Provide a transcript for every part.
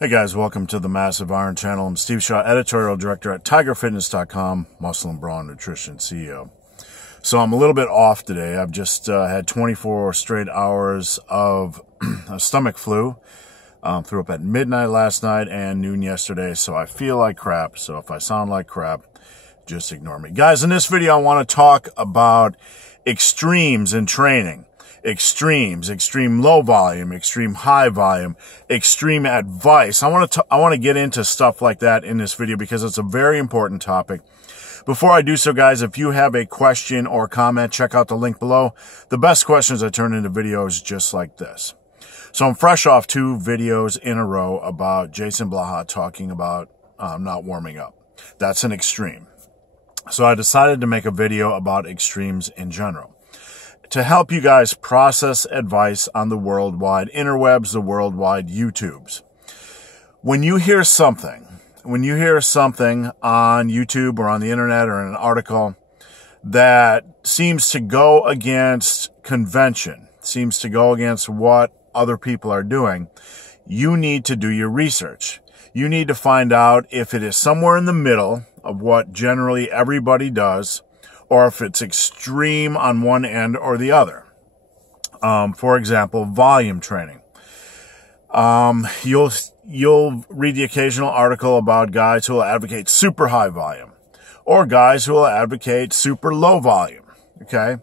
Hey guys, welcome to the Massive Iron Channel. I'm Steve Shaw, editorial director at TigerFitness.com, Muscle and Brawn Nutrition CEO. So I'm a little bit off today. I've just had 24 straight hours of a stomach flu. Threw up at midnight last night and noon yesterday, so I feel like crap. So if I sound like crap, just ignore me. Guys, in this video, I want to talk about extremes in training. Extremes, extreme low volume, extreme high volume, extreme advice. I want to get into stuff like that in this video because it's a very important topic. Before I do so, guys, if you have a question or comment, check out the link below. The best questions I turn into videos just like this. So I'm fresh off 2 videos in a row about Jason Blaha talking about not warming up. That's an extreme. So I decided to make a video about extremes in general, to help you guys process advice on the worldwide interwebs, the worldwide YouTubes. When you hear something on YouTube or on the internet or in an article that seems to go against convention, seems to go against what other people are doing, you need to do your research. You need to find out if it is somewhere in the middle of what generally everybody does, or if it's extreme on one end or the other. For example, volume training. You'll read the occasional article about guys who will advocate super high volume, or guys who will advocate super low volume. Okay,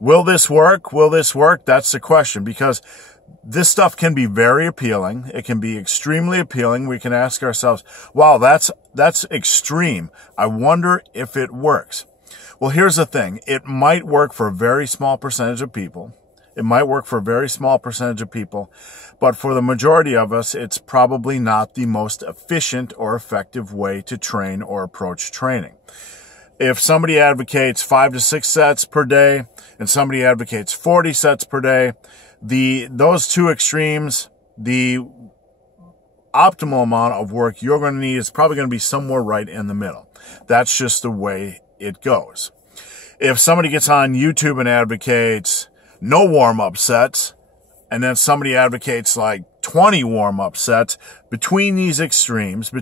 will this work? Will this work? That's the question, because this stuff can be very appealing. It can be extremely appealing. We can ask ourselves, wow, that's extreme. I wonder if it works. Well, here's the thing. It might work for a very small percentage of people. It might work for a very small percentage of people, but for the majority of us, it's probably not the most efficient or effective way to train or approach training. If somebody advocates 5 to 6 sets per day and somebody advocates 40 sets per day, those 2 extremes, the optimal amount of work you're going to need is probably going to be somewhere right in the middle. That's just the way it goes. If somebody gets on YouTube and advocates no warm-up sets, and then somebody advocates like 20 warm-up sets, between these extremes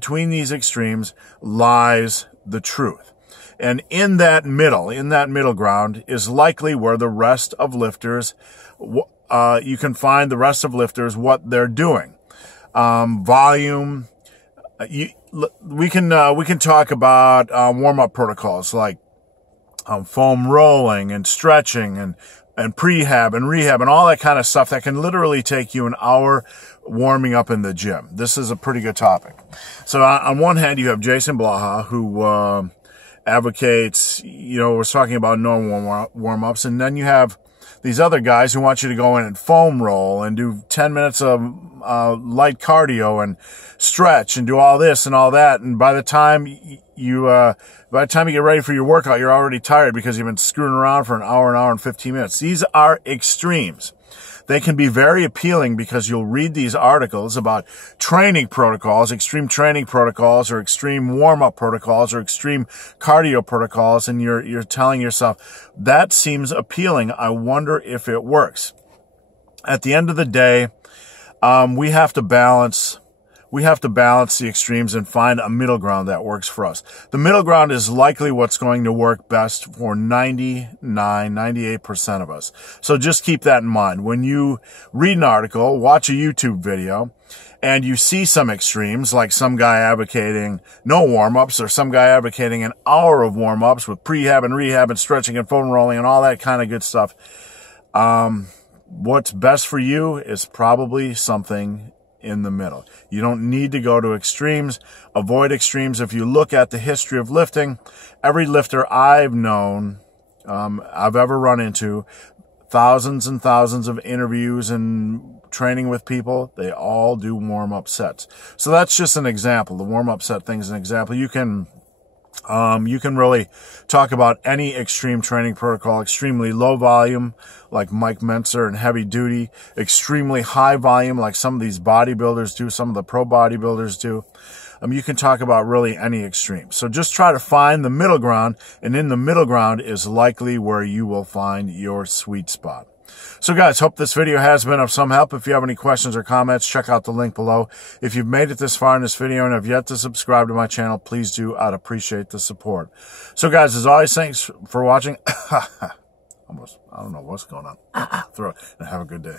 lies the truth. And in that middle ground is likely where the rest of lifters, you can find the rest of lifters, what they're doing. Volume, we can talk about warm-up protocols like foam rolling and stretching and prehab and rehab and all that kind of stuff that can literally take you an hour warming up in the gym. This is a pretty good topic. So on one hand, you have Jason Blaha, who advocates, we're talking about no warm-ups, and then you have these other guys who want you to go in and foam roll and do 10 minutes of light cardio and stretch and do all this and all that. And by the time you get ready for your workout, you're already tired because you've been screwing around for an hour and 15 minutes. These are extremes. They can be very appealing because you'll read these articles about training protocols, extreme training protocols, or extreme warm-up protocols, or extreme cardio protocols, and you're telling yourself, that seems appealing. I wonder if it works. At the end of the day, we have to balance the extremes and find a middle ground that works for us. The middle ground is likely what's going to work best for 98% of us. So just keep that in mind. When you read an article, watch a YouTube video, and you see some extremes, like some guy advocating no warm-ups or some guy advocating an hour of warm-ups with prehab and rehab and stretching and foam rolling and all that kind of good stuff, what's best for you is probably something in the middle. You don't need to go to extremes. Avoid extremes. If you look at the history of lifting, every lifter I've known, I've ever run into, thousands and thousands of interviews and training with people, they all do warm-up sets. So that's just an example. The warm-up set thing is an example. You can really talk about any extreme training protocol: extremely low volume, like Mike Mentzer, and heavy duty; extremely high volume, like some of these bodybuilders do, some of the pro bodybuilders do. You can talk about really any extreme. So just try to find the middle ground, and in the middle ground is likely where you will find your sweet spot. So guys, hope this video has been of some help. If you have any questions or comments, check out the link below. If you've made it this far in this video and have yet to subscribe to my channel, please do. I'd appreciate the support. So guys, as always, thanks for watching. I don't know what's going on. Throw it and have a good day.